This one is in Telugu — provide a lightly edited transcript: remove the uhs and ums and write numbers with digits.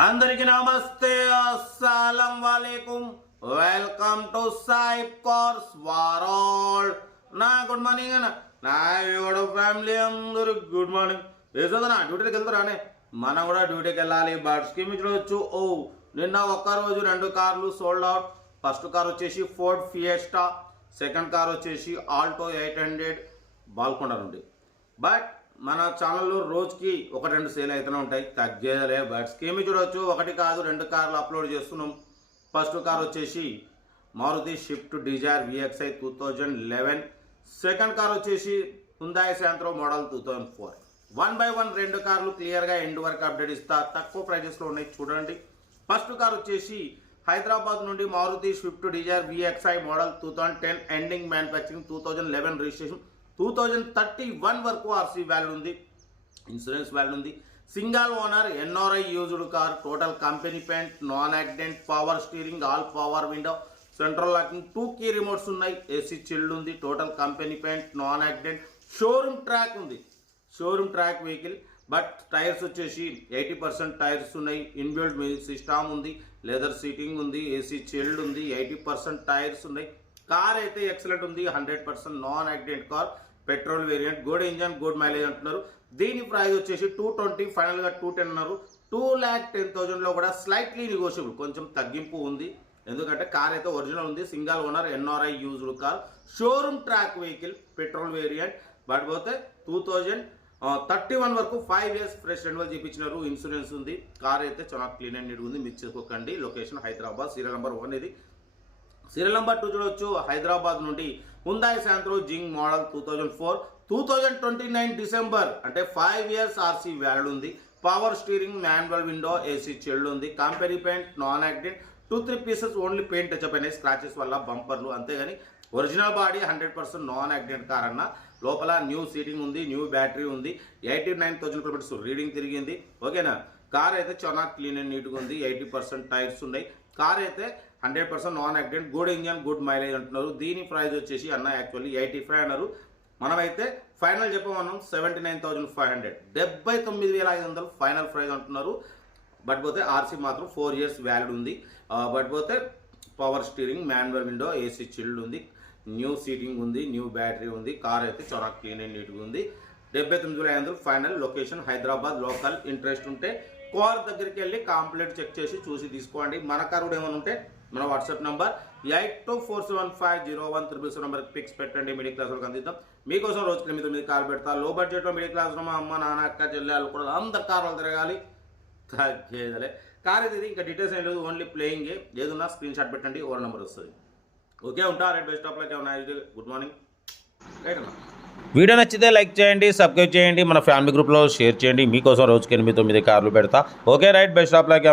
అందరికీ నమస్తే, అస్సలం వాలేకుం. Welcome to Saib cars world. నా గుడ్ మార్నింగ్ అన్న, నా ఫ్యామిలీ అందరూ గుడ్ మార్నింగ్. వేసోదనా డ్యూటీకి వెళ్తారానే, మనం కూడా డ్యూటీకి వెళ్ళాలి. బట్ స్కీమ్ చూడవచ్చు. నిన్న ఒక్కరోజు 2 కార్లు సోల్డ్ అవుట్. ఫస్ట్ కార్ వచ్చేసి ఫోర్డ్ ఫియెస్టా, సెకండ్ కార్ వచ్చేసి ఆల్టో 800 బాల్కొండ నుండి. బట్ మన ఛానల్లో రోజుకి 1-2 సేల్ అయితేనే ఉంటాయి, తగ్గేదలే. బట్ స్కీమ్ చూడవచ్చు, 1 కాదు 2 కార్లు అప్లోడ్ చేస్తున్నాం. ఫస్ట్ కార్ వచ్చేసి Maruti Swift Dzire VXI 2011. Second car వచ్చేసి హుందాయ్ శాంత్రో మోడల్ 2004. 1 by 1 2 కార్లు క్లియర్గా ఎండ్ వరకు అప్డేట్ ఇస్తా. తక్కువ ప్రైజెస్లో ఉన్నాయి చూడండి. ఫస్ట్ కార్ వచ్చేసి హైదరాబాద్ నుండి Maruti Swift Dzire VXI model 2010, ending manufacturing 2011, registration 2031 వరకు ఆర్సీ వాల్యూ ఉంది, ఇన్సూరెన్స్ వాల్యూ ఉంది. Single owner, NRI used car. Total company paint, non accident, power steering, all power window, central locking, 2 key remotes ఉన్నాయి, ఏసీ చిల్డ్ ఉంది. Total company paint, non accident, showroom track ఉంది, showroom track vehicle. But tyres వచ్చేసి 80% టైర్స్ ఉన్నాయి. ఇన్బిల్డ్ సిస్టమ్ ఉంది, లెదర్ సీటింగ్ ఉంది, ఏసీ చిల్డ్ ఉంది, 80% టైర్స్ ఉన్నాయి. కార్ అయితే ఎక్సలెంట్ ఉంది, 100% non accident car, petrol variant, good engine, good mileage అంటున్నారు. దీని ప్రైస్ వచ్చేసి 220, ఫైనల్గా 210 అన్నారు. 2,10,000లో కూడా స్లైట్లీ నెగోషియబుల్, కొంచెం తగ్గింపు ఉంది. ఎందుకంటే కార్ అయితే ఒరిజినల్ ఉంది, single owner, NRI used car, showroom track vehicle, petrol variant. But పోతే 2031 వరకు 5 years ఫ్రెష్ రెన్యువల్ చేయించినారు, ఇన్సూరెన్స్ ఉంది. కార్ అయితే చాలా క్లీన్ అండ్ నీట్ ఉంది, మిస్ చేసుకోకండి. లొకేషన్ హైదరాబాద్. సీరియల్ నెంబర్ 1 ఇది. సీరియల్ నెంబర్ 2 చూడవచ్చు, హైదరాబాద్ నుండి హుందాయ్ శాంత్రో జింగ్ మోడల్ 2004, 2029 డిసెంబర్, అంటే 5 years ఆర్సీ వ్యాలిడ్ ఉంది. Power steering, manual window, AC chilled ఉంది. Company paint, non accident, 2-3 pieces only paint touch అయినాయి స్క్రాచెస్ వల్ల, బంపర్లు, అంతేగాని original body 100% non accident car అన్న. లోపల న్యూ సీటింగ్ ఉంది, న్యూ బ్యాటరీ ఉంది, 89,000 కిలోమీటర్స్ రీడింగ్ తిరిగింది. ఓకేనా. కార్ అయితే చాలా క్లీన్ అండ్ నీట్గా ఉంది, 80% టైర్స్ ఉన్నాయి. కార్ అయితే 100% non accident, good engine, good mileage అంటున్నారు. దీని ప్రైస్ వచ్చేసి అన్న యాక్చువల్లీ 85 అన్నారు. మనమైతే ఫైనల్ చెప్పమన్నాం 79,500, 79,500 ఫైనల్ ప్రైస్ అంటున్నారు. బట్ పోతే ఆర్సీ మాత్రం 4 years వ్యాలిడ్ ఉంది. బట్ పోతే power steering, manual window, AC chilled ఉంది, న్యూ సీటింగ్ ఉంది, న్యూ బ్యాటరీ ఉంది. కార్ అయితే చాలా క్లీన్ అండ్ నీట్గా ఉంది. 79,500 final. Location Hyderabad local. Interest ఉంటే కార్ దగ్గరికి వెళ్ళి కంప్లీట్ చెక్ చేసి చూసి తీసుకోండి. మన కార్ కూడా ఏమైనా ఉంటే మన వాట్సాప్ నెంబర్ 8247501377 నెంబర్కి పిక్స్ పెట్టండి. మిడిల్ క్లాస్ వాళ్ళకి అందిద్దాం. మీకోసం రోజుకి 8 కార్ పెడతా. లో బడ్జెట్లో మిడిల్ క్లాస్లో మా అమ్మ నాన్న అక్క చెల్లెలు కూడా అందరు కార్లు తిరగాలి, తగ్గేదలే. కార్ ఇది ఇంకా డీటెయిల్స్ ఏం లేదు, ఓన్లీ ప్లేయింగ్. ఏదున్నా స్క్రీన్ షాట్ పెట్టండి, ఓవర్ నెంబర్ వస్తుంది. ఓకే, ఉంటా. Right, best of luck. Good morning. Right అన్న. వీడియో నచ్చితే లైక్ చేయండి, సబ్స్క్రైబ్ చేయండి, మన ఫ్యామిలీ గ్రూప్లో షేర్ చేయండి. మీకోసం రోజుకి 8-9 కార్లు పెడతా. Okay, right, best of luck.